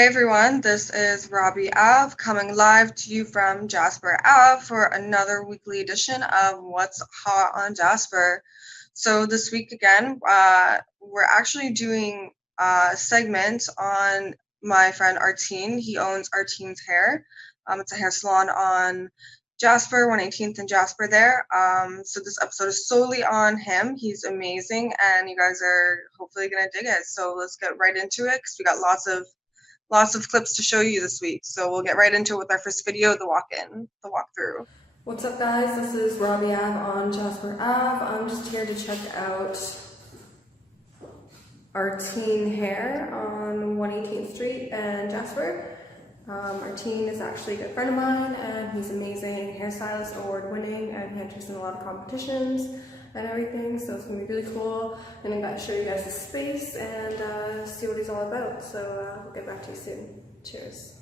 Hey everyone, this is Robby Ave coming live to you from Jasper Ave for another weekly edition of What's Hot on Jasper. So this week again, we're actually doing a segment on my friend Artine. He owns Artine's Hair. It's a hair salon on Jasper, 118th and Jasper there. So this episode is solely on him. He's amazing and you guys are hopefully going to dig it. So let's get right into it because we got lots of clips to show you this week. So we'll get right into it with our first video, the walkthrough. What's up guys, this is Robby Ave on Jasper Ave. I'm just here to check out Artine Hair on 118th Street and Jasper. Artine is actually a good friend of mine and he's amazing hairstylist, award-winning, and he enters in a lot of competitions and everything, so it's going to be really cool. And I'm going to show you guys the space and see what he's all about. So we'll get back to you soon. Cheers.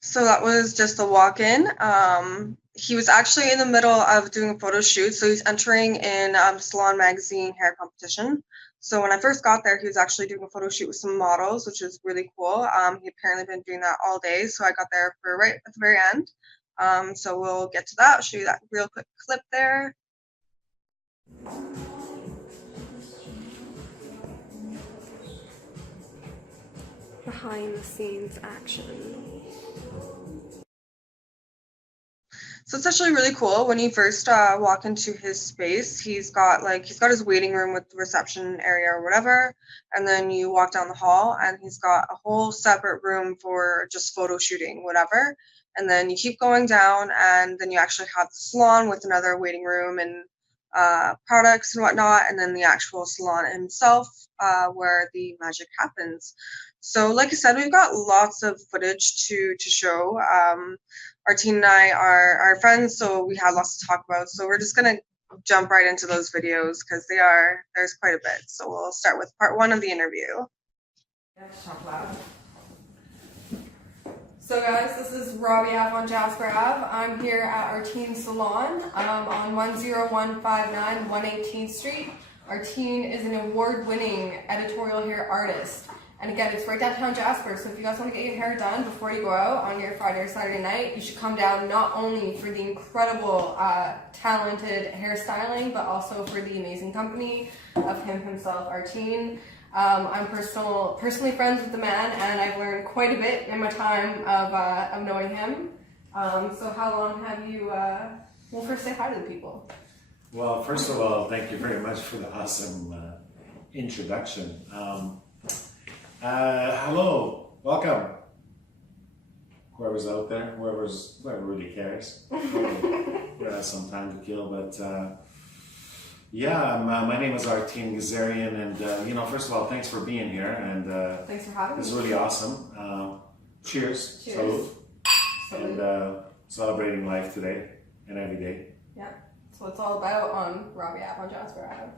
So that was just a walk-in. He was actually in the middle of doing a photo shoot, so he's entering in Salon Magazine hair competition. So when I first got there, he was actually doing a photo shoot with some models, which is really cool. He apparently been doing that all day, so I got there for right at the very end. So we'll get to that. I'll show you that real quick clip there. Behind the scenes action. So it's actually really cool. When you first walk into his space, he's got his waiting room with the reception area or whatever, and then you walk down the hall and he's got a whole separate room for just photo shooting, whatever. And then you keep going down and then you actually have the salon with another waiting room and products and whatnot, and then the actual salon himself where the magic happens. So like I said, we've got lots of footage to show. Artine and I are friends, so we had lots to talk about. So we're just gonna jump right into those videos because there's quite a bit. So we'll start with part one of the interview. Talk loud. So guys, this is Robby Ave on Jasper Ave. I'm here at Artine Salon on 10159 118th Street. Artine is an award-winning editorial hair artist. And again, it's right downtown Jasper, so if you guys want to get your hair done before you go out on your Friday or Saturday night, you should come down not only for the incredible, talented hairstyling, but also for the amazing company of himself, Artine. I'm personally friends with the man, and I've learned quite a bit in my time of knowing him. So how long have you, well, first say hi to the people. Well, first of all, thank you very much for the awesome introduction. Hello, welcome. Whoever's out there, whoever really cares, who has some time to kill. But yeah, my name is Artine Gazarian, and first of all, thanks for being here, and thanks for having me. It's really awesome. Cheers. Cheers. Salute. Salute. And celebrating life today and every day. Yeah, that's what it's all about on Robby Ave on Jasper Ave.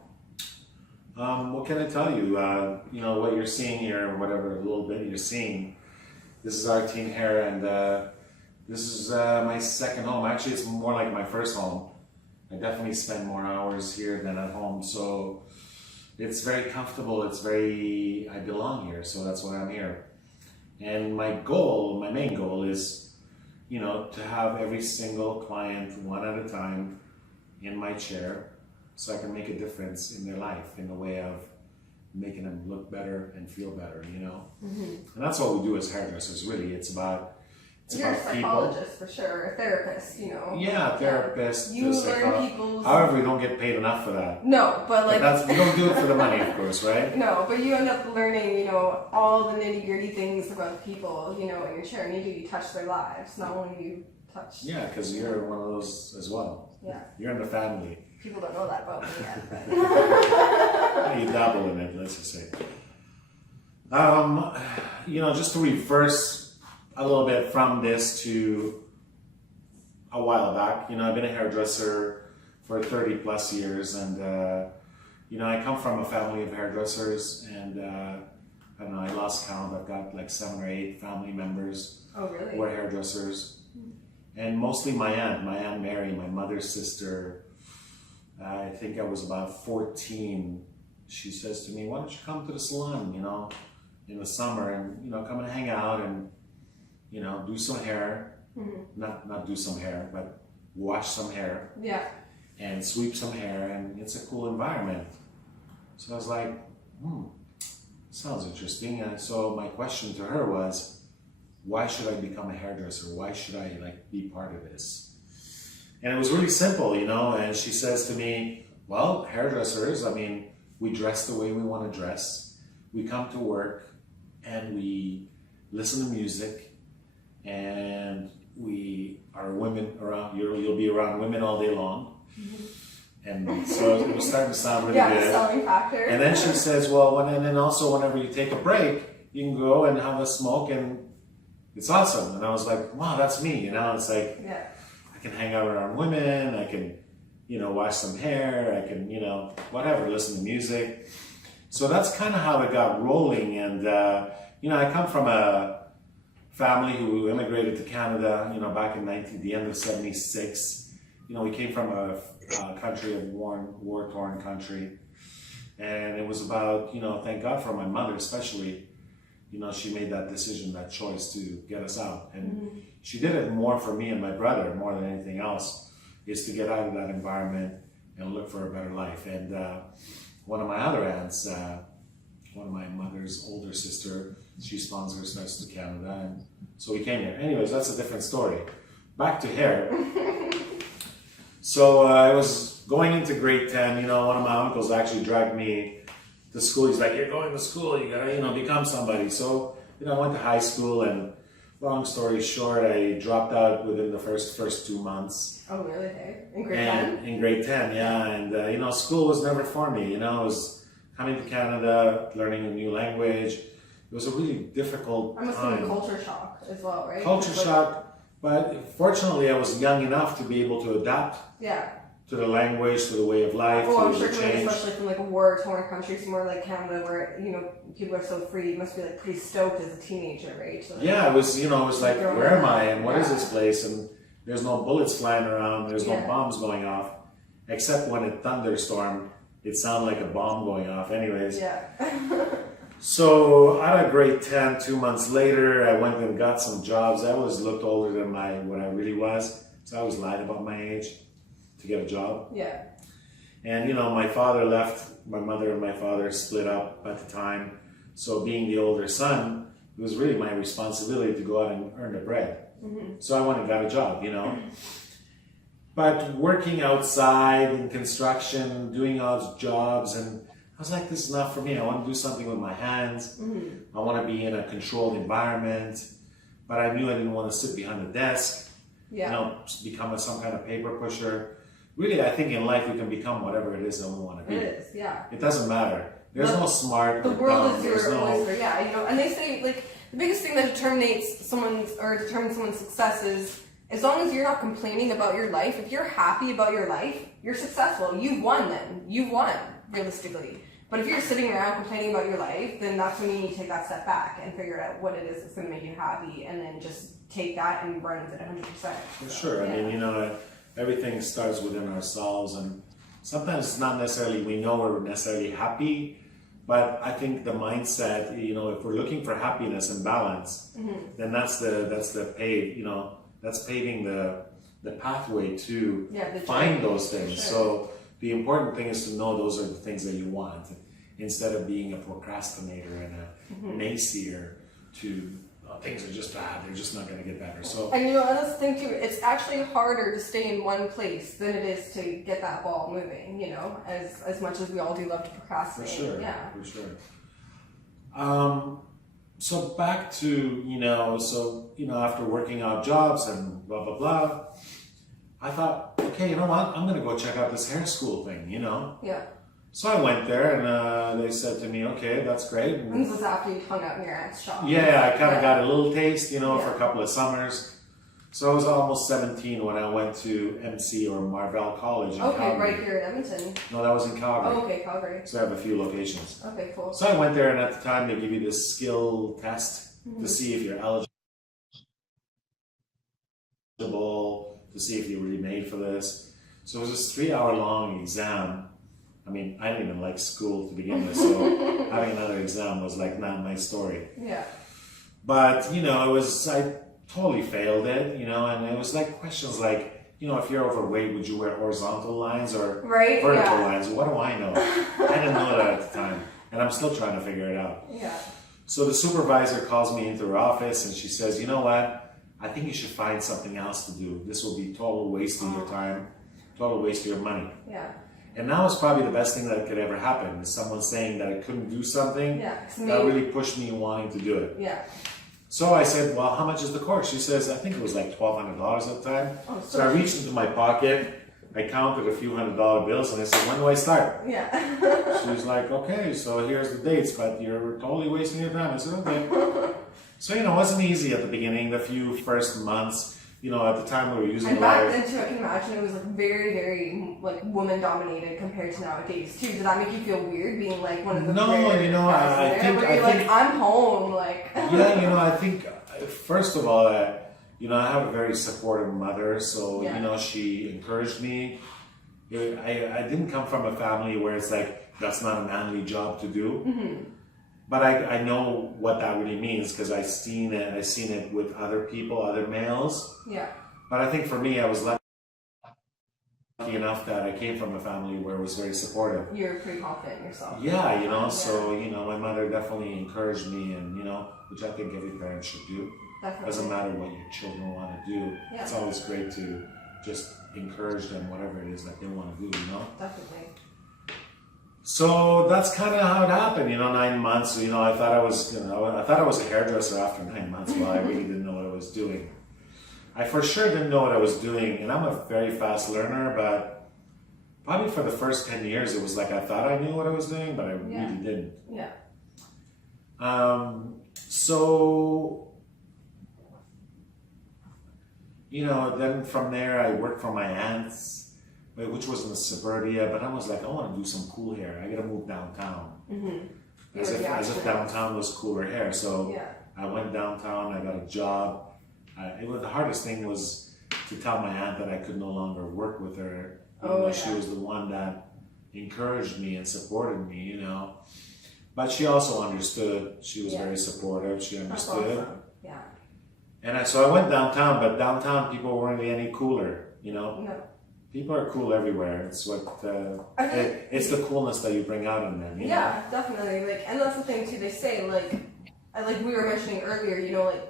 What can I tell you? What you're seeing here, or whatever little bit you're seeing, this is Artine Hair, and this is my second home. Actually, it's more like my first home. I definitely spend more hours here than at home, so it's very comfortable. I belong here, so that's why I'm here. And my main goal is, to have every single client one at a time in my chair, so I can make a difference in their life in the way of making them look better and feel better, Mm-hmm. And that's what we do as hairdressers, really. It's about You're a psychologist for sure, a therapist, Yeah, therapist. You learn people's... However, we don't get paid enough for that. No, but we don't do it for the money, of course, right? No, but you end up learning, all the nitty-gritty things about people, in your chair, and you touch their lives, not only you touch... Yeah, because you're one of those as well. Yeah. You're in the family. People don't know that about me yet. You dabble in it, let's just say. Just to reverse a little bit from this to a while back, I've been a hairdresser for 30 plus years, and I come from a family of hairdressers, and I don't know, I lost count. I've got like 7 or 8 family members. Oh, really? Who are hairdressers. And mostly my Aunt Mary, my mother's sister. I think I was about 14. She says to me, "Why don't you come to the salon? in the summer and, come and hang out and, do some hair, not do some hair, but wash some hair. Yeah. And sweep some hair, and it's a cool environment. So I was like, sounds interesting. And so my question to her was, why should I become a hairdresser? Why should I be part of this? And it was really simple, and she says to me, well, hairdressers, we dress the way we want to dress. We come to work and we listen to music, and we are women around, you'll be around women all day long. And so it was starting to sound really good. Selling factor. And then she says, well, and then also whenever you take a break, you can go and have a smoke, and it's awesome. And I was like, wow, that's me. It's like, I can hang out around women, I can, wash some hair, I can, whatever, listen to music. So that's kind of how it got rolling. And, I come from a family who immigrated to Canada, back in the end of '76. We came from a country of war-torn country, and it was about, thank God for my mother especially, she made that decision, that choice to get us out. And she did it more for me and my brother, more than anything else, is to get out of that environment and look for a better life. And one of my other aunts, one of my mother's older sister, she sponsored us to Canada, and so we came here. Anyways, that's a different story. Back to hair. So I was going into grade 10, one of my uncles actually dragged me to school. He's like, you're going to school, you gotta, become somebody. So, I went to high school, and long story short, I dropped out within the first 2 months. Oh, really? Hey. In grade 10? In grade 10, yeah. And, school was never for me, it was coming to Canada, learning a new language. It was a really difficult time. That must have been a culture shock as well, right? Culture shock. But fortunately, I was young enough to be able to adapt to the language, to the way of life, well, to I'm sure the coming change. especially from a war-torn country, somewhere like Canada, where people are so free. You must be pretty stoked as a teenager, right? So, yeah, it was. It was like, where am I, and what is this place? And there's no bullets flying around. There's no bombs going off, except when it thunderstormed, it sounded like a bomb going off. Anyways. Yeah. So out of grade 10, 2 months later, I went and got some jobs. I always looked older than what I really was. So I always lied about my age to get a job. Yeah. And, my father left. My mother and my father split up at the time. So being the older son, it was really my responsibility to go out and earn the bread. So I went and got a job, But working outside in construction, doing odd jobs, and I was like, this is not for me. I want to do something with my hands. I want to be in a controlled environment. But I knew I didn't want to sit behind a desk, become some kind of paper pusher. Really, I think in life we can become whatever it is that we want to be. It is, yeah. It doesn't matter. There's no smart. The world is your no... oyster, yeah. And they say, the biggest thing that determines someone's success is, as long as you're not complaining about your life, if you're happy about your life, you're successful. You've won then. You've won, realistically. But if you're sitting around complaining about your life, then that's when you need to take that step back and figure out what it is that's going to make you happy, and then just take that and run with it 100%. For sure. Yeah. Everything starts within ourselves, and sometimes it's not necessarily we know we're necessarily happy, but I think the mindset, if we're looking for happiness and balance, then that's paving the pathway to find those things. Sure. So the important thing is to know those are the things that you want, instead of being a procrastinator and a naysayer to things are just bad, they're just not going to get better. So, and another thing too, it's actually harder to stay in one place than it is to get that ball moving, as much as we all do love to procrastinate. For sure, yeah. For sure. So back to, after working odd jobs and blah, blah, blah, I thought, okay, you know what? I'm going to go check out this hair school thing, Yeah. So I went there, and they said to me, okay, that's great. And this was after you hung out in your aunt's shop. Yeah, I kind of got a little taste, for a couple of summers. So I was almost 17 when I went to MC, or Marvell College in Calgary. Right here in Edmonton. No, that was in Calgary. Oh, okay, Calgary. So I have a few locations. Okay, cool. So I went there, and at the time they give you this skill test to see if you're eligible, to see if you're really made for this. So it was this 3-hour long exam, I mean, I didn't even like school to begin with, so having another exam was like not my story. Yeah. But, you know, I totally failed it, you know, and it was like questions like, you know, if you're overweight, would you wear horizontal lines or vertical lines? What do I know? I didn't know that at the time, and I'm still trying to figure it out. Yeah. So the supervisor calls me into her office and she says, you know what? I think you should find something else to do. This will be total waste of your time, total waste of your money. Yeah. And that was probably the best thing that could ever happen, is someone saying that I couldn't do something that really pushed me wanting to do it. Yeah. So I said, well, how much is the course? She says, I think it was like $1,200 at the time. Oh, so I reached into my pocket, I counted a few $100 bills, and I said, when do I start? Yeah. She was like, okay, so here's the dates, but you're totally wasting your time. I said, okay. So, you know, it wasn't easy at the beginning, the few first months. You know, at the time we were using and a lot back of... then too, I can imagine it was like very, very like woman dominated compared to nowadays too. Did that make you feel weird being like one of the you know, I think I'm home, like yeah, you know, I think first of all, you know, I have a very supportive mother, so you know, she encouraged me. I didn't come from a family where it's like that's not a manly job to do. But I know what that really means because I've seen it with other people, other males. Yeah. But I think for me, I was lucky enough that I came from a family where it was very supportive. You're pretty confident in yourself. Yeah, you know, so, you know, my mother definitely encouraged me and, you know, which I think every parent should do. Definitely. Doesn't matter what your children want to do. Yeah. It's always great to just encourage them, whatever it is that they want to do, you know? Definitely. So that's kind of how it happened, you know, 9 months. You know, I thought I was a hairdresser after 9 months. Well, I really didn't know what I was doing. I for sure didn't know what I was doing, and I'm a very fast learner, but probably for the first 10 years, it was like I thought I knew what I was doing, but I really didn't. Yeah. So, you know, then from there, I worked for my aunts, which was in the suburbia, but I was like, I want to do some cool hair. I got to move downtown. As if downtown was cooler hair. So I went downtown, I got a job. The hardest thing was to tell my aunt that I could no longer work with her. She was the one that encouraged me and supported me, you know. But she also understood. She was very supportive. She understood. Awesome. Yeah. And so I went downtown, but downtown people weren't really any cooler, you know. No. People are cool everywhere. It's what it's the coolness that you bring out in them. Yeah, definitely. Like, and that's the thing too. They say like we were mentioning earlier. You know, like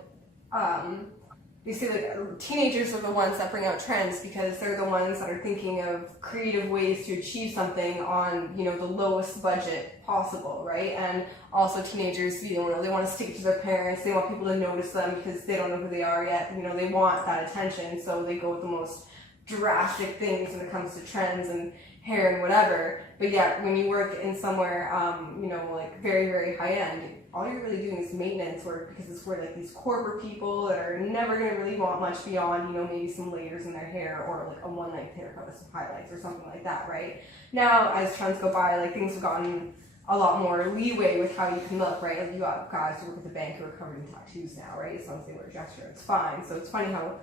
they say like teenagers are the ones that bring out trends because they're the ones that are thinking of creative ways to achieve something on, you know, the lowest budget possible, right? And also teenagers, you know, they want to stick to their parents. They want people to notice them because they don't know who they are yet. You know, they want that attention, so they go with the most drastic things when it comes to trends and hair and whatever. But yeah, when you work in somewhere, you know, like very, very high end, all you're really doing is maintenance work because it's where like these corporate people that are never going to really want much beyond, you know, maybe some layers in their hair or like a one-length haircut with some highlights or something like that, right? Now, as trends go by, like things have gotten a lot more leeway with how you can look, right? Like you got guys who work at the bank who are covered in tattoos now, right? As long as they wear a dress shirt, it's fine. So it's funny how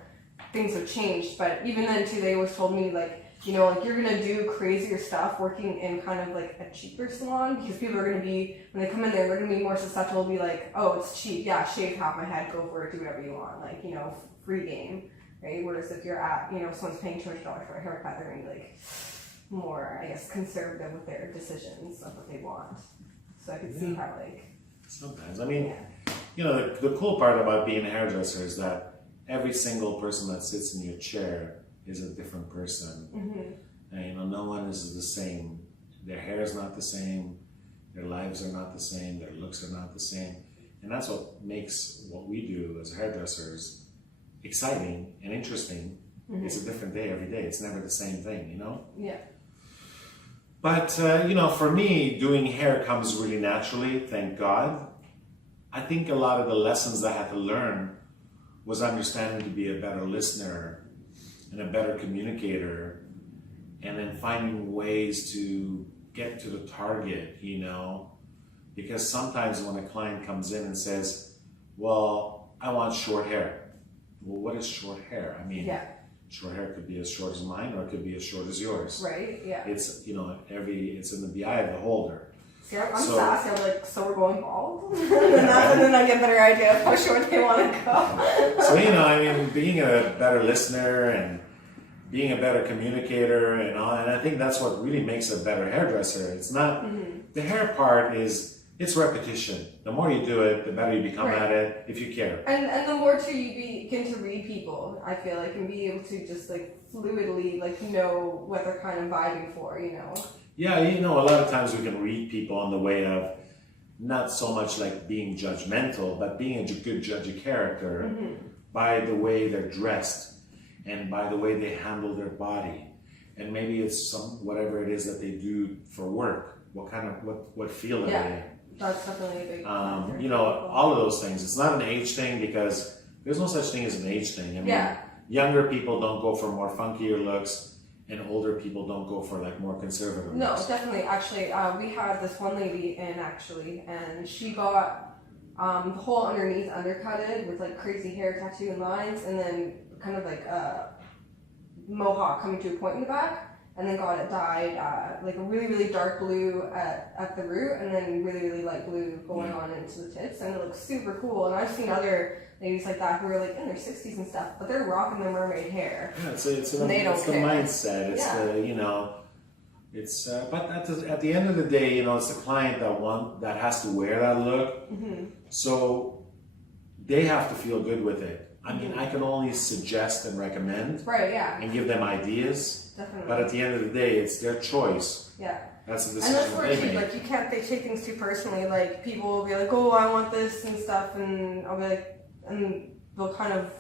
things have changed, but even then too, they always told me like, you know, like you're gonna do crazier stuff working in kind of like a cheaper salon because people are gonna be, when they come in there, they're gonna be more susceptible to be like, oh, it's cheap, yeah, shave half my head, go for it, do whatever you want, like, you know, free game, right? Whereas if you're at, you know, someone's paying $200 for a haircut, they're gonna be like more, I guess, conservative with their decisions of what they want. So I could see how like sometimes, I mean, you know, the cool part about being a hairdresser is that every single person that sits in your chair is a different person. And you know, no one is the same. Their hair is not the same, their lives are not the same, their looks are not the same. And that's what makes what we do as hairdressers exciting and interesting. It's a different day every day. It's never the same thing, you know? Yeah. But, you know, for me, doing hair comes really naturally, thank God. I think a lot of the lessons I had to learn was understanding to be a better listener and a better communicator, and then finding ways to get to the target, you know? Because sometimes when a client comes in and says, well, I want short hair. Well, what is short hair? I mean, Short hair could be as short as mine, or it could be as short as yours. Right, yeah. It's, you know, it's in the eye of the holder. See, I'm sassy. I'm like, so we're going bald? and then I get a better idea of how short they want to go. So, you know, I mean, being a better listener and being a better communicator and all, and I think that's what really makes a better hairdresser. It's not, the hair part is, it's repetition. The more you do it, the better you become at it, if you care. And the more too you begin to read people, I feel like, and be able to just like fluidly like know what they're kind of vibing for, you know? Yeah, you know, a lot of times we can read people on the way of not so much like being judgmental, but being a good judge of character by the way they're dressed and by the way they handle their body. And maybe it's whatever it is that they do for work. What field are they in? That's definitely a big factor. You know, all of those things. It's not an age thing because there's no such thing as an age thing. I mean, younger people don't go for more funkier looks, and older people don't go for like more conservative looks. No, definitely. Actually, we had this one lady in actually, and she got the whole underneath undercutted with like crazy hair tattoo and lines, and then kind of like a mohawk coming to a point in the back. And then got it dyed like a really, really dark blue at the root, and then really, really light blue going on into the tips, and it looks super cool. And I've seen other ladies like that who are like in their 60s and stuff, but they're rocking their mermaid hair. Yeah, it's the mindset. It's the, you know, it's but at the end of the day, you know, it's the client that has to wear that look, so they have to feel good with it. I mean, I can only suggest and recommend, and give them ideas. Definitely. But at the end of the day, it's their choice. Yeah. That's the decision and that's where they make. Like, you can't take things too personally. Like, people will be like, oh, I want this and stuff, and I'll be like, and they'll kind of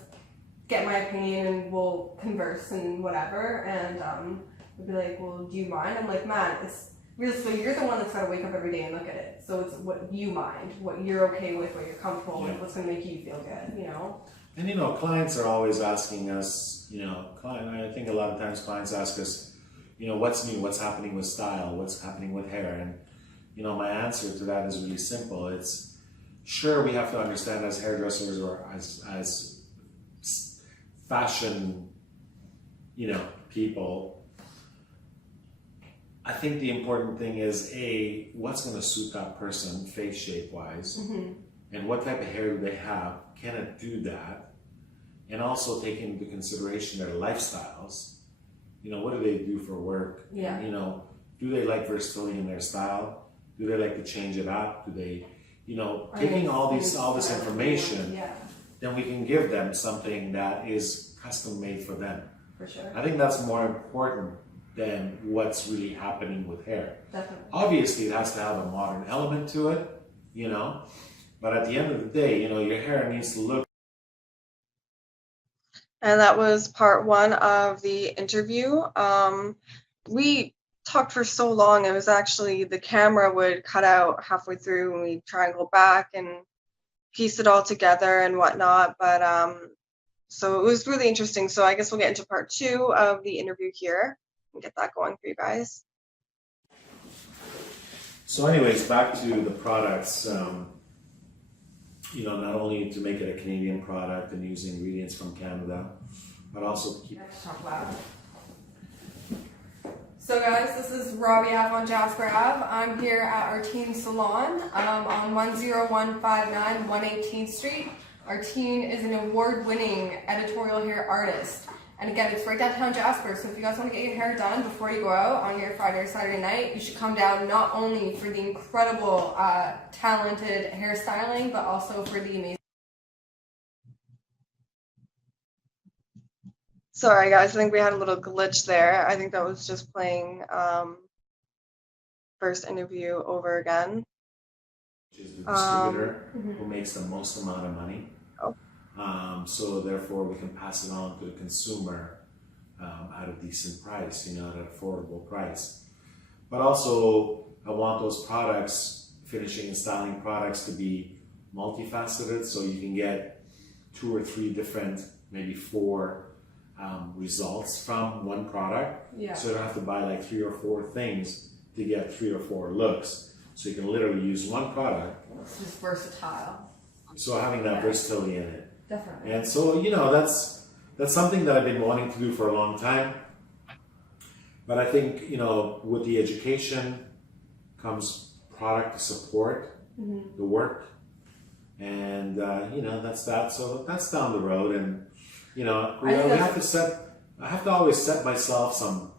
get my opinion, and we'll converse and whatever, and they'll be like, well, do you mind? I'm like, man, it's really, so you're the one that's got to wake up every day and look at it. So it's what you mind, what you're okay with, what you're comfortable with, what's going to make you feel good, you know? And you know, clients are always asking us, you know, I think a lot of times clients ask us, you know, what's new, what's happening with style, what's happening with hair, and you know, my answer to that is really simple. It's sure we have to understand as hairdressers or as fashion, you know, people. I think the important thing is what's going to suit that person face shape wise, and what type of hair do they have? Can it do that? And also take into consideration their lifestyles. You know, what do they do for work? Yeah. And, you know, do they like versatility in their style? Do they like to change it up? Do they, you know, taking all this information, then we can give them something that is custom made for them. For sure. I think that's more important than what's really happening with hair. Definitely. Obviously, it has to have a modern element to it, you know. But at the end of the day, you know, your hair needs to look. And that was part one of the interview. We talked for so long, it was actually the camera would cut out halfway through and we'd try and go back and piece it all together and whatnot. But so it was really interesting. So I guess we'll get into part two of the interview here and get that going for you guys. So anyways, back to the products. You know, not only to make it a Canadian product and use ingredients from Canada, but also to keep. So guys, this is Robby Ave on Jasper Ave. I'm here at Artine Salon on 10159 118th Street. Artine is an award-winning editorial hair artist. And again, it's right downtown Jasper, so if you guys want to get your hair done before you go out on your Friday or Saturday night, you should come down not only for the incredible, talented hairstyling, but also for the amazing... Sorry guys, I think we had a little glitch there. I think that was just playing first interview over again. Which is the distributor who makes the most amount of money. So therefore we can pass it on to the consumer at a decent price, you know, at an affordable price. But also I want those products, finishing and styling products, to be multifaceted, so you can get 2 or 3 different, maybe 4 results from one product. Yeah. So you don't have to buy like 3 or 4 things to get 3 or 4 looks. So you can literally use one product. It's just versatile. So having that versatility in it. Definitely. And so, you know, that's that's something that I've been wanting to do for a long time. But I think, you know, with the education comes product to support the work. And, you know, that's that. So that's down the road. And, you know, I have to always set myself some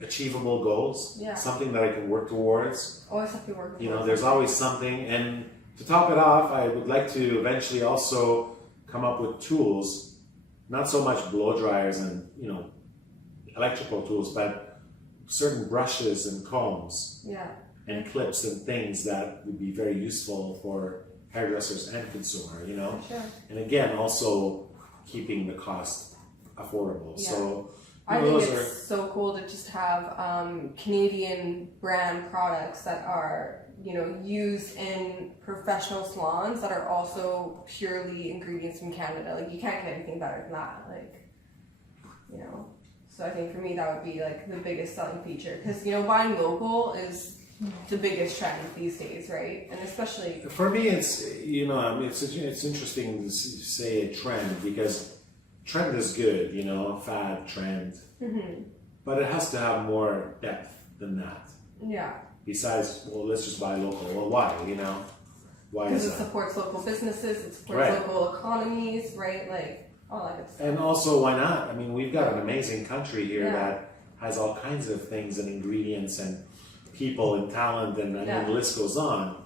achievable goals, something that I can work towards. Always have to work towards. You know, there's always something. And to top it off, I would like to eventually also come up with tools, not so much blow dryers and, you know, electrical tools, but certain brushes and combs and clips and things that would be very useful for hairdressers and consumer, you know. Sure. And again, also keeping the cost affordable. So I think it's so cool to just have Canadian brand products that are, you know, used in professional salons that are also purely ingredients from Canada. Like, you can't get anything better than that. Like, you know. So I think for me that would be like the biggest selling feature, because, you know, buying local is the biggest trend these days, right? And especially for me, it's, you know, I mean, it's interesting to say a trend, because trend is good, you know, fad, trend, but it has to have more depth than that. Yeah. Besides, well, let's just buy local. Well, why? You know, why is that? Because it supports local businesses, it supports local economies, right? Like, all that good stuff. And also, why not? I mean, we've got an amazing country here that has all kinds of things and ingredients and people and talent, and the list goes on.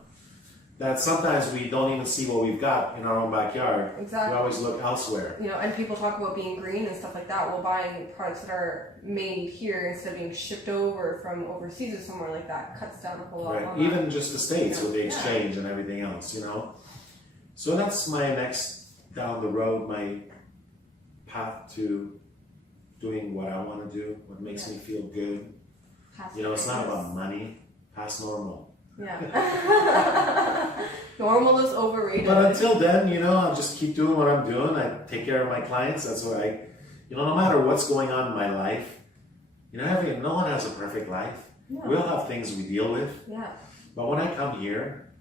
That sometimes we don't even see what we've got in our own backyard. Exactly. We always look elsewhere. You know, and people talk about being green and stuff like that. Well, buying products that are made here instead of being shipped over from overseas or somewhere like that cuts down a whole lot. Right. Even just the States with the exchange and everything else, you know. So that's my next down the road, my path to doing what I want to do, what makes me feel good. You know, it's not about money. Past normal. Yeah. Normal is overrated. But until then, you know, I'll just keep doing what I'm doing. I take care of my clients. That's what you know, no matter what's going on in my life, you know, no one has a perfect life. We all have things we deal with. Yeah. But when I come here,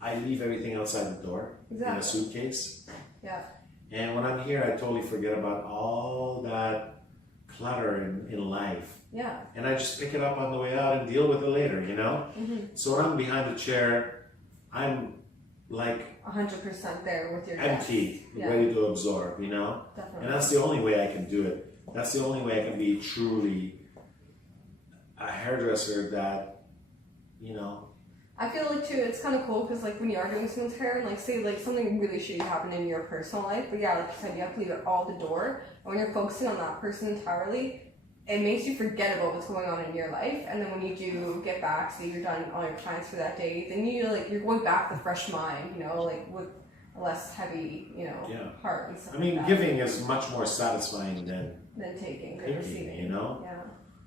I leave everything outside the door in a suitcase. Yeah. And when I'm here, I totally forget about all that clutter in life. Yeah. And I just pick it up on the way out and deal with it later, you know? So when I'm behind the chair, I'm like 100% there with your empty, ready to absorb, you know? Definitely. And that's the only way I can do it. That's the only way I can be truly a hairdresser that, you know. I feel like too, it's kind of cool because like when you are doing someone's hair and like say like something really shitty happened in your personal life, but yeah, like you said, you have to leave it all at the door. And when you're focusing on that person entirely, it makes you forget about what's going on in your life. And then when you do get back, say you're done all your clients for that day, then you're going back with a fresh mind, you know, like with a less heavy, you know, heart and stuff. I mean, giving is much more satisfying than taking and receiving, you know? Yeah.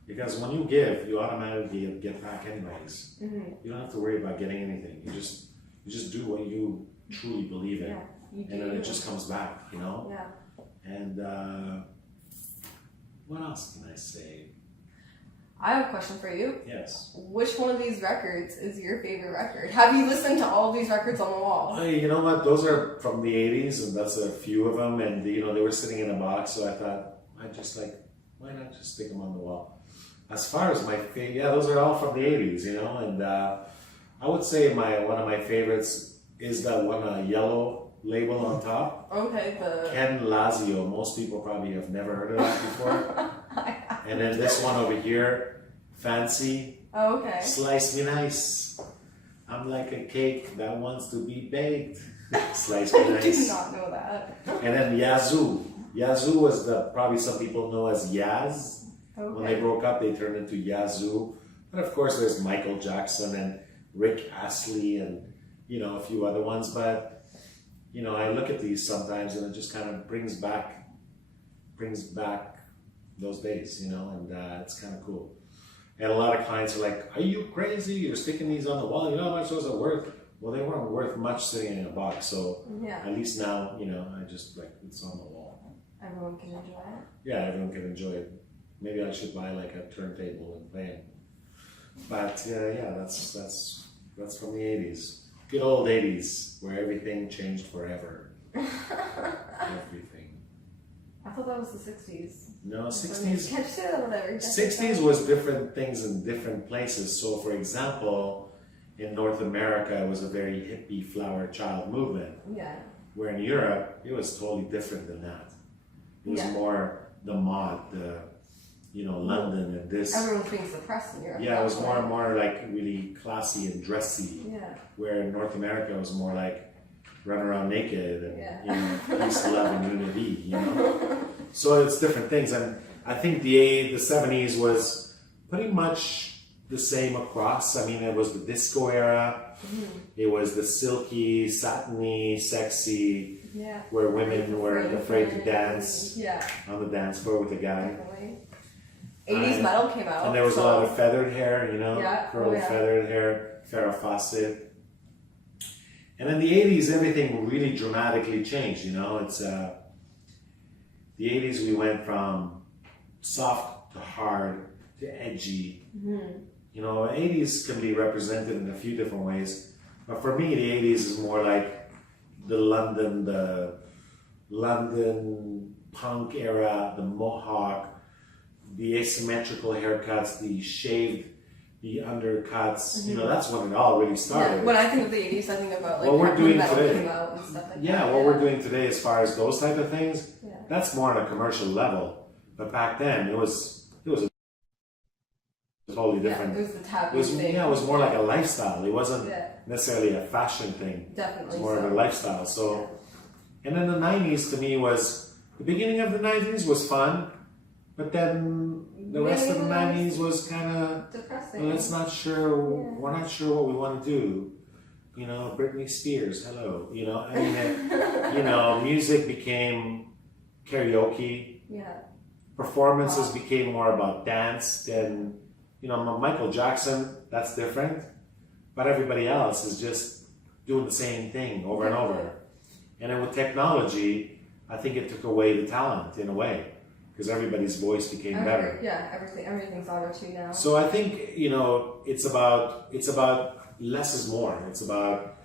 Because when you give, you automatically get back anyways. You don't have to worry about getting anything. You just do what you truly believe in, and then it just comes back, you know. Yeah. And what else can I say? I have a question for you. Yes. Which one of these records is your favorite record? Have you listened to all these records on the wall? You know what? Those are from the 80s, and that's a few of them. And you know, they were sitting in a box, so I thought, why not just stick them on the wall? As far as my favorite, those are all from the 80s, you know. And I would say one of my favorites is that one yellow label on top. Okay, Ken Lazio. Most people probably have never heard of that before. And then this one over here, Fancy. Oh, okay. Slice me nice. I'm like a cake that wants to be baked. Slice me nice. I did not know that. And then Yazoo. Yazoo was probably some people know as Yaz. Okay. When they broke up, they turned into Yazoo. And of course, there's Michael Jackson and Rick Astley and, you know, a few other ones. But, you know, I look at these sometimes and it just kind of brings back those days, you know, and it's kind of cool. And a lot of clients are like, are you crazy? You're sticking these on the wall. You know how much those are worth? Well, they weren't worth much sitting in a box. So at least now, you know, I just like, it's on the wall. Everyone can enjoy it. Yeah, everyone can enjoy it. Maybe I should buy like a turntable and play it. But that's from the 80s. Good old 80s, where everything changed forever. Everything. That's thought that was the 60s. No, 60s. Can't you say that? Whatever. 60s was different things in different places. So, for example, in North America, it was a very hippie flower child movement. Yeah. Where in Europe, it was totally different than that. It was more the mod, London and this. Everyone's being suppressed in Europe. Yeah, it was more and more like really classy and dressy. Yeah. Where in North America, it was more like run around naked and peace, love, and unity. So it's different things, and I think the 70s was pretty much the same across. I mean, it was the disco era. Mm-hmm. It was the silky, satiny, sexy, where women weren't afraid to dance on the dance floor with a guy. Definitely. 80s metal came out. And there was a lot of feathered hair, curled feathered hair, Farrah Fawcett. And in the 80s, everything really dramatically changed, It's the 80s, we went from soft to hard to edgy. Mm-hmm. 80s can be represented in a few different ways. But for me, the 80s is more like the London punk era, the mohawk, the asymmetrical haircuts, the shaved, the undercuts. Mm-hmm. That's when it all really started. Yeah, when I think of the 80s, I think about what we're doing today. Came out and stuff like that. What we're doing today as far as those type of things, that's more on a commercial level. But back then, it was totally different. It was the taboo thing. It was more like a lifestyle. It wasn't necessarily a fashion thing. Definitely. It was more of a lifestyle. So, and then the 90s to me was, the beginning of the 90s was fun, but then the rest of the 90s was kind of depressing. We're not sure what we want to do. Britney Spears, hello. Music became karaoke. Yeah. Performances became more about dance than, Michael Jackson, that's different. But everybody else is just doing the same thing over and over. And then with technology, I think it took away the talent in a way. Because everybody's voice became better. Yeah, everything's auto-tune now. So I think, it's about less is more. It's about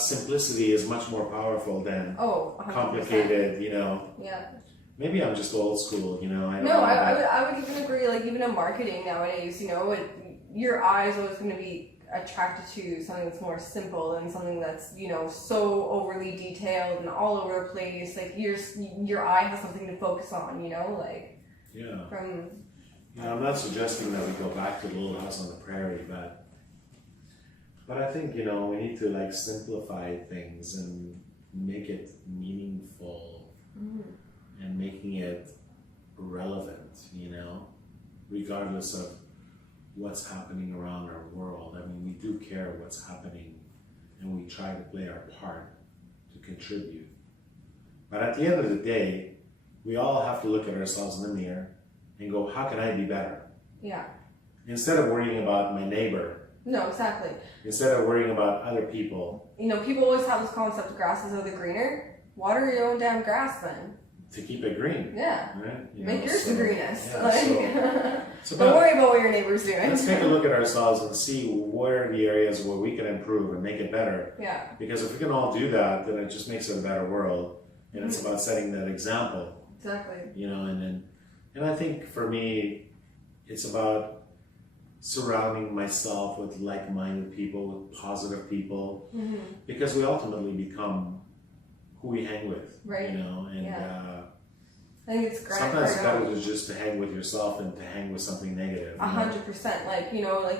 simplicity is much more powerful than 100%. complicated, Yeah. Maybe I'm just old school, I don't know. I would even agree, like even in marketing nowadays, your eye is always going to be attracted to something that's more simple than something that's so overly detailed and all over the place. Like your eye has something to focus on, I'm not suggesting that we go back to the Little House on the Prairie, but I think we need to simplify things and make it meaningful and making it relevant, regardless of what's happening around our world. I mean, we do care what's happening, and we try to play our part to contribute. But at the end of the day, we all have to look at ourselves in the mirror and go, how can I be better? Yeah. Instead of worrying about my neighbor. No, exactly. Instead of worrying about other people. People always have this concept of grasses are the greener. Water your own damn grass then. To keep it green. Yeah. Right? Make yours the greenest. Yeah, don't worry about what your neighbor's doing. Let's take a look at ourselves and see where are the areas where we can improve and make it better. Yeah. Because if we can all do that, then it just makes it a better world. And it's about setting that example. Exactly. And I think for me, it's about surrounding myself with like-minded people, with positive people, because we ultimately become who we hang with, right? I think it's great. Sometimes it's better to just to hang with yourself than to hang with something negative. 100%. Like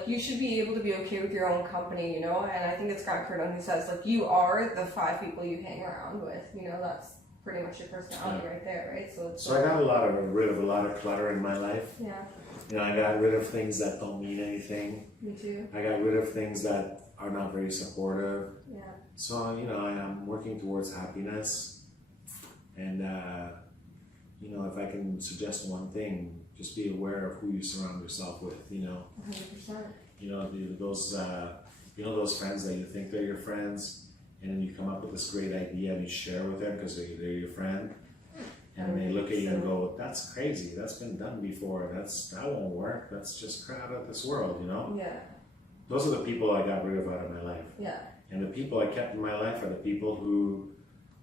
you should be able to be okay with your own company, And I think it's Grant Cardone who says you are the 5 people you hang around with. That's pretty much your personality right there, right? So I got rid of a lot of clutter in my life. Yeah. I got rid of things that don't mean anything. Me too. I got rid of things that are not very supportive. Yeah. So, I am working towards happiness. And, if I can suggest one thing, just be aware of who you surround yourself with, 100%. Those friends that you think they're your friends, and then you come up with this great idea and you share with them because they're your friend. And they look at you and go, that's crazy. That's been done before. That won't work. That's just crap out of this world, Yeah. Those are the people I got rid of out of my life. Yeah. And the people I kept in my life are the people who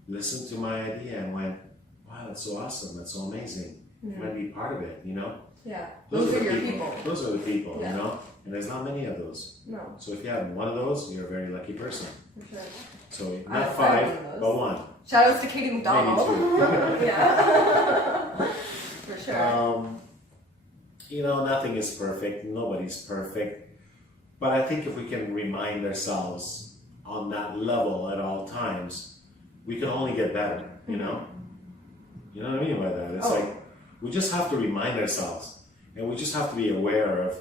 listened to my idea and went, wow, that's so awesome, that's so amazing. You might be part of it, you know? Yeah. Those are your people. Those are the people, Yeah. you know? And there's not many of those. No. So if you have one of those, you're a very lucky person. For sure. So I not have 5, but 1. Shout outs to Katie McDonald. Maybe 2. Yeah. For sure. You know, nothing is perfect. Nobody's perfect. But I think if we can remind ourselves on that level at all times, we can only get better, you know? You know what I mean by that? It's like, we just have to remind ourselves, and we just have to be aware of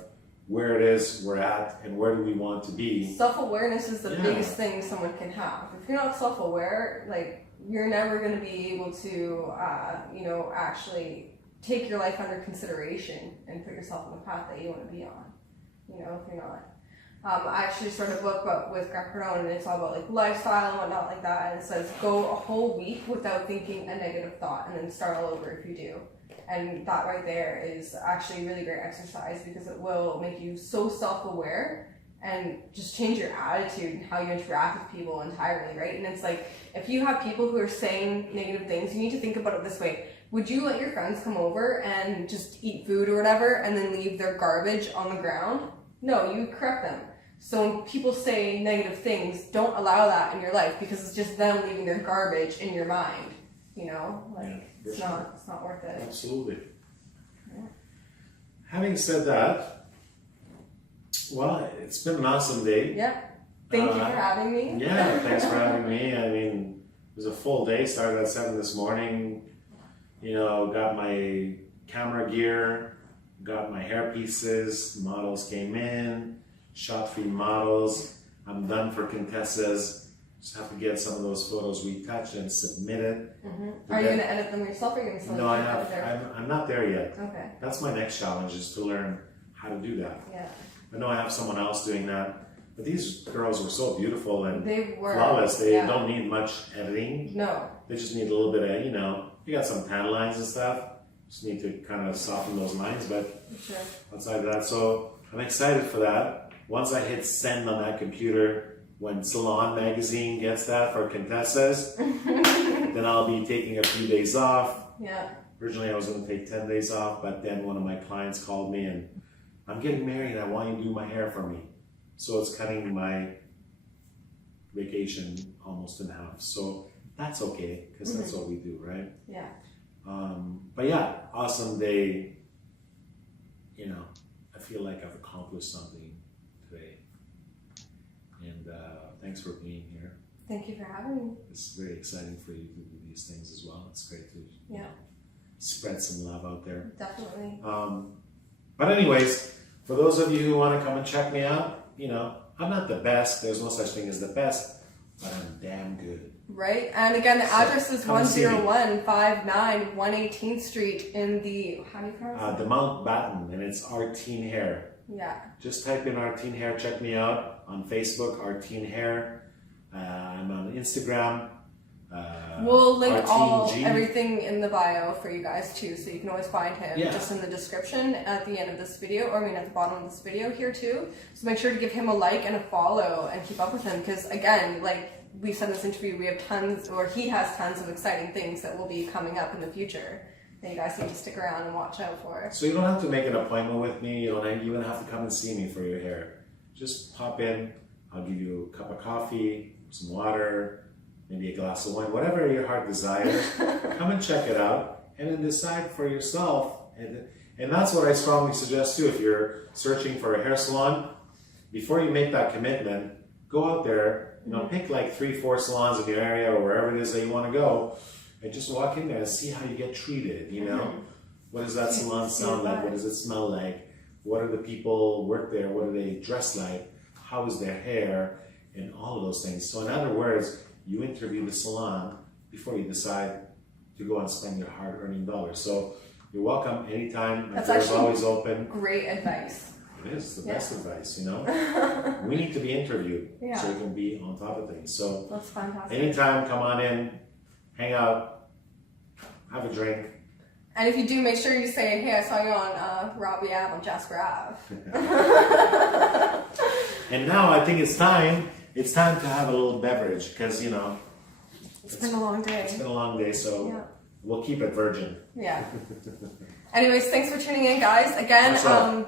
where it is we're at and where do we want to be. Self-awareness is the biggest thing someone can have. If you're not self-aware, like, you're never going to be able to, you know, actually take your life under consideration and put yourself on the path that you want to be on, you know, if you're not. I actually started a book with Grant Cardone, and it's all about like lifestyle and whatnot like that, and it says go a whole week without thinking a negative thought and then start all over if you do. And that right there is actually a really great exercise because it will make you so self-aware and just change your attitude and how you interact with people entirely, right? And it's like, if you have people who are saying negative things, you need to think about it this way. Would you let your friends come over and just eat food or whatever and then leave their garbage on the ground? No, you correct them. So when people say negative things, don't allow that in your life because it's just them leaving their garbage in your mind. You know, like it's not worth it. Absolutely. Yeah. Having said that, well, it's been an awesome day. Yeah. Thank you for having me. Yeah, thanks for having me. I mean, it was a full day. Started at 7 this morning. You know, got my camera gear, got my hair pieces. Models came in, shot 3 models. I'm done for Contessa's. Just have to get some of those photos retouched and submitted. Are you going to edit them yourself or are you going to send No, them out there? I'm not there yet. Okay. That's my next challenge, is to learn how to do that. Yeah. I know I have someone else doing that, but these girls were so beautiful and They were flawless. They don't need much editing. No. They just need a little bit of, you know, you got some tan lines and stuff. Just need to kind of soften those lines, but Sure. outside of that, so I'm excited for that. Once I hit send on that computer, when Salon Magazine gets that for Contessa's, then I'll be taking a few days off. Yeah. Originally I was going to take 10 days off, but then one of my clients called me and I'm getting married, I want you to do my hair for me. So it's cutting my vacation almost in half. So that's okay, because that's what we do, right? Yeah. But yeah, awesome day. You know, I feel like I've accomplished something today. And thanks for being here. Thank you for having me. It's very exciting for you to do these things as well. It's great to spread some love out there. Definitely. But anyways, for those of you who want to come and check me out, you know, I'm not the best. There's no such thing as the best, but I'm damn good. Right. And again, the address is come see me. 10159 118th Street in the, how do you pronounce it? The Mountbatten, and it's Artine Hair. Yeah. Just type in Artine Hair, check me out on Facebook, Artine Hair. I'm on Instagram. We'll link Artine G. everything in the bio for you guys too, so you can always find him just in the description at the end of this video, or I mean at the bottom of this video here too. So make sure to give him a like and a follow and keep up with him, because again, like we said in this interview, we have tons, or he has tons of exciting things that will be coming up in the future that you guys need to stick around and watch out for. So you don't have to make an appointment with me. You don't even have to come and see me for your hair. Just pop in. I'll give you a cup of coffee, some water, maybe a glass of wine, whatever your heart desires. Come and check it out and then decide for yourself. And that's what I strongly suggest too. If you're searching for a hair salon, before you make that commitment, go out there, you know, pick like 3-4 salons in your area or wherever it is that you want to go, and just walk in there and see how you get treated, you know? What does that salon sound like? What does it smell like? What are the people work there? What do they dress like? How is their hair? And all of those things. So in other words, you interview the salon before you decide to go and spend your hard-earned dollars. So you're welcome anytime. My door's always open. Great advice. It is the best advice, you know? We need to be interviewed so we can be on top of things. So that's fantastic. Anytime, come on in, hang out, have a drink. And if you do, make sure you say, hey, I saw you on Robby Ave on Jasper Ave. And now I think it's time it's time to have a little beverage because, you know, It's been a long day. It's been a long day, so Yeah. we'll keep it virgin. Yeah. Anyways, thanks for tuning in, guys. Again,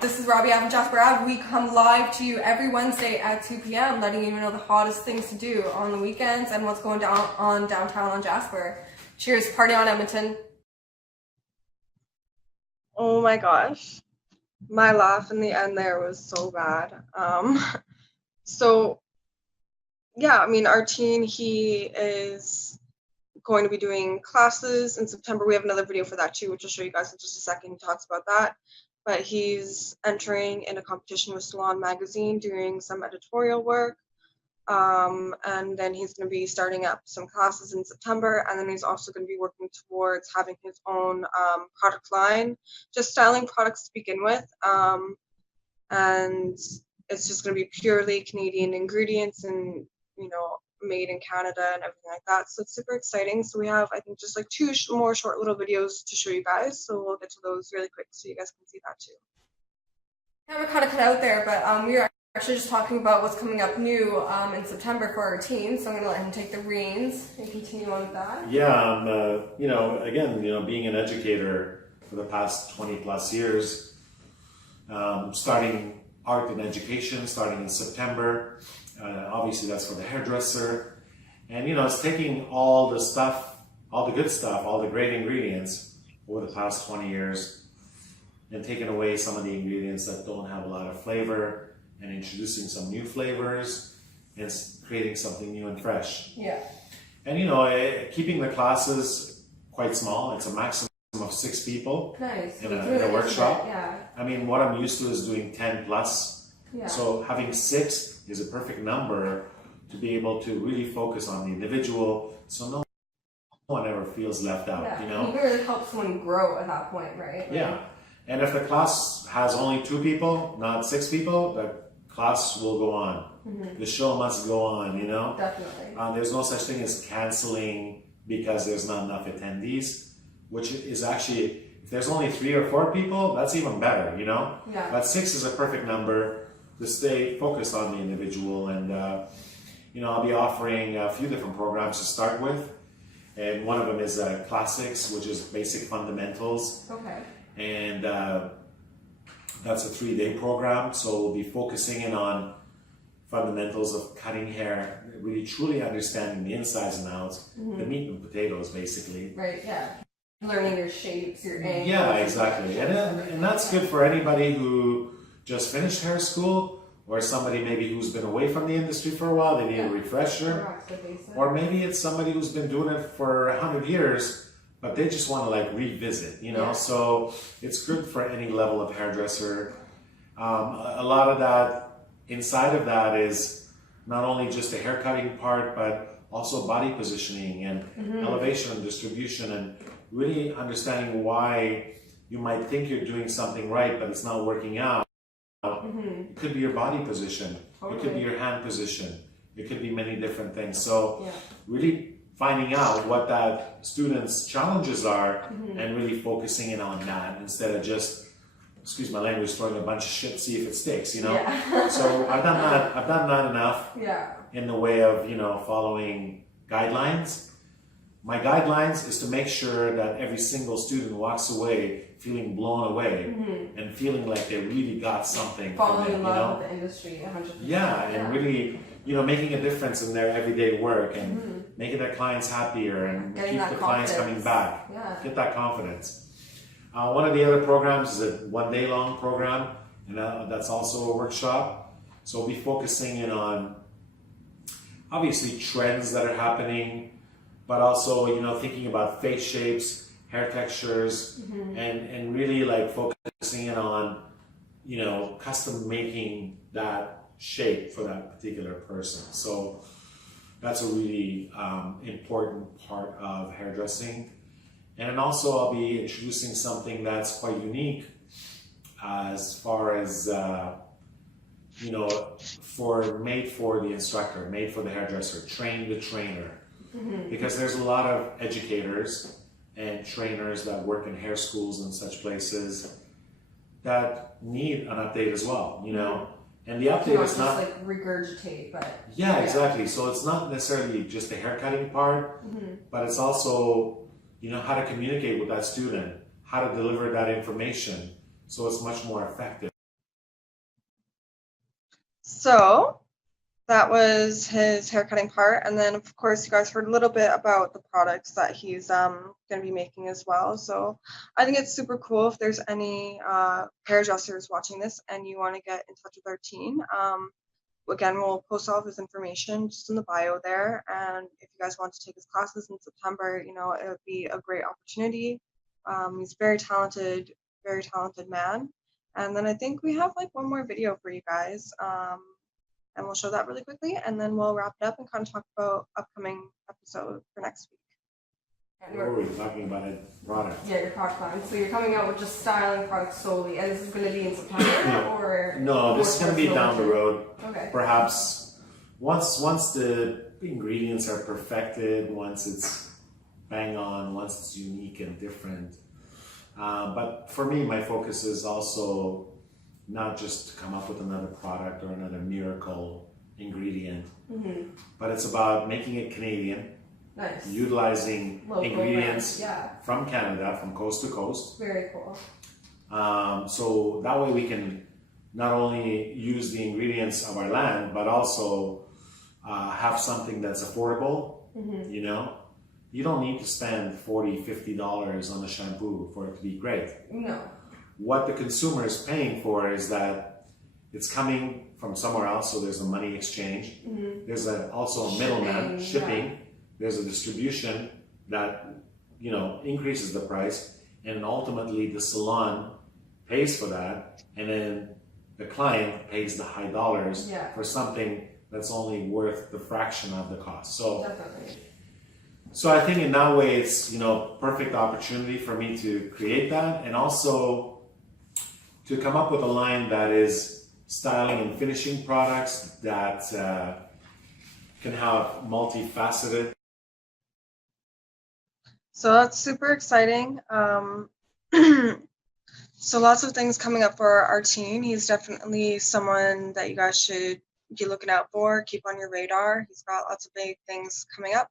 this is Robby Ave and Jasper Ave. We come live to you every Wednesday at 2 p.m., letting you know the hottest things to do on the weekends and what's going down on downtown on Jasper. Cheers, party on Edmonton. Oh my gosh. My laugh in the end there was so bad. So yeah, I mean, Artine, he is going to be doing classes in September. We have another video for that too, which I'll show you guys in just a second. He talks about that. But he's entering in a competition with Salon Magazine, doing some editorial work. And then he's going to be starting up some classes in September. And then he's also going to be working towards having his own product line, just styling products to begin with. And it's just going to be purely Canadian ingredients and, you know, made in Canada and everything like that. So it's super exciting. So we have, I think, just like two more short little videos to show you guys. So we'll get to those really quick so you guys can see that too. Yeah, we're kind of cut out there, but we are actually just talking about what's coming up new in September for our team. So I'm going to let him take the reins and continue on with that. Yeah, you know, again, you know, being an educator for the past 20 plus years, starting art and education, starting in September. Obviously that's for the hairdresser. And, you know, it's taking all the stuff, all the good stuff, all the great ingredients over the past 20 years and taking away some of the ingredients that don't have a lot of flavor and introducing some new flavors and creating something new and fresh. Yeah. And, you know, keeping the classes quite small. It's a maximum of 6 people Nice. in a workshop. Yeah. I mean, what I'm used to is doing 10 plus. Yeah. So having 6 is a perfect number to be able to really focus on the individual, so no one ever feels left out, Yeah. you know? You can really help someone grow at that point, right? Like, Yeah. And if the class has only 2 people, not 6 people, the class will go on. The show must go on, you know? Definitely. There's no such thing as canceling because there's not enough attendees, which is actually, if there's only 3 or 4 people, that's even better, you know? Yeah. But 6 is a perfect number to stay focused on the individual. And, you know, I'll be offering a few different programs to start with. And one of them is Classics, which is basic fundamentals. Okay. And that's a 3-day program. So we'll be focusing in on fundamentals of cutting hair, really truly understanding the insides and outs, the meat and potatoes, basically. Right, yeah. Learning your shapes, your angles. Yeah, exactly. And that's good for anybody who just finished hair school, or somebody maybe who's been away from the industry for a while, they need a refresher. Or maybe it's somebody who's been doing it for 100 years, but they just want to like revisit, you know? Yeah. So it's good for any level of hairdresser. A lot of that, inside of that is not only just the hair cutting part, but also body positioning and elevation and distribution, and really understanding why you might think you're doing something right, but it's not working out. It could be your body position, it could be your hand position, it could be many different things. So really finding out what that student's challenges are and really focusing in on that instead of just, excuse my language, throwing a bunch of shit, see if it sticks, you know? Yeah. So I've done that enough Yeah. in the way of, you know, following guidelines. My guidelines is to make sure that every single student walks away feeling blown away and feeling like they really got something from Falling it, in you love know? with the industry, 100%. Yeah, and really, you know, making a difference in their everyday work and making their clients happier and Getting keep that the clients coming confidence. back. Yeah. Get that confidence. One of the other programs is a 1-day long program, and that's also a workshop. So we'll be focusing in on obviously trends that are happening, but also, you know, thinking about face shapes, hair textures, and really like focusing in on, you know, custom making that shape for that particular person. So that's a really important part of hairdressing. And then also I'll be introducing something that's quite unique as far as, you know, made for the instructor, made for the hairdresser, train the trainer. Because there's a lot of educators and trainers that work in hair schools and such places that need an update as well, you know? And the update is just not like regurgitate, but yeah, exactly. So it's not necessarily just the haircutting part, but it's also, you know, how to communicate with that student, how to deliver that information, so it's much more effective. So that was his haircutting part, and then of course you guys heard a little bit about the products that he's going to be making as well. So I think it's super cool if there's any hairdressers watching this and you want to get in touch with Artine. Again, we'll post all of his information just in the bio there, and if you guys want to take his classes in September, you know, it would be a great opportunity. He's very talented man. And then I think we have like one more video for you guys. And we'll show that really quickly, and then we'll wrap it up and kind of talk about upcoming episode for next week. What were we talking about? A product. Yeah, your product line. So you're coming out with just styling products solely, and this is going to be in September, or no? This is going to be down the road. Okay. Perhaps once the ingredients are perfected, once it's bang on, once it's unique and different. But for me, my focus is also not just to come up with another product or another miracle ingredient, but it's about making it Canadian, utilizing local ingredients from Canada, from coast to coast. Very cool. So that way we can not only use the ingredients of our land, but also have something that's affordable. You know, you don't need to spend $40, $50 on a shampoo for it to be great. No. What the consumer is paying for is that it's coming from somewhere else, so there's a money exchange. There's also a middleman, shipping. There's a distribution that, you know, increases the price, and ultimately the salon pays for that, and then the client pays the high dollars for something that's only worth the fraction of the cost. So definitely. So I think in that way it's, you know, perfect opportunity for me to create that, and also to come up with a line that is styling and finishing products that can have multifaceted. So that's super exciting. So lots of things coming up for Artine. He's definitely someone that you guys should be looking out for, keep on your radar. He's got lots of big things coming up.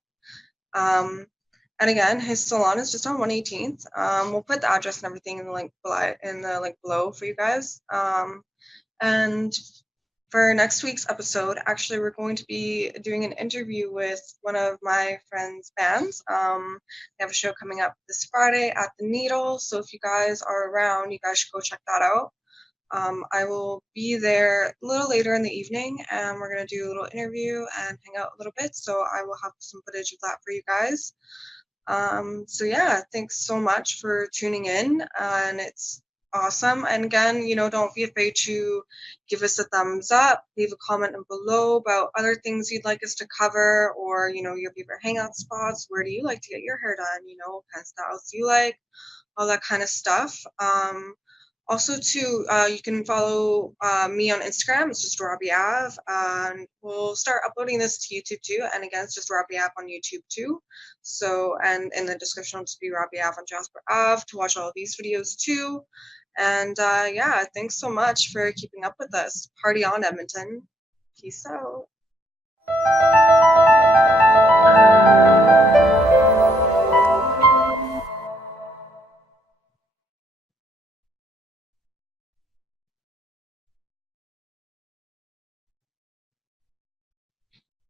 And again, his salon is just on 118th. We'll put the address and everything in the link below for you guys. And for next week's episode, actually, we're going to be doing an interview with one of my friend's bands. They have a show coming up this Friday at the Needle. So if you guys are around, you guys should go check that out. I will be there a little later in the evening, and we're going to do a little interview and hang out a little bit. So I will have some footage of that for you guys. So yeah, thanks so much for tuning in, and it's awesome. And again, you know, don't be afraid to give us a thumbs up, leave a comment below about other things you'd like us to cover, or, you know, your favorite hangout spots. Where do you like to get your hair done? You know, what kind of styles do you like? All that kind of stuff. Also, too, you can follow me on Instagram. It's just Robby Ave. And we'll start uploading this to YouTube too. And again, it's just Robby Ave on YouTube too. So, and in the description will just be Robby Ave on Jasper Ave to watch all of these videos too. And yeah, thanks so much for keeping up with us. Party on, Edmonton. Peace out.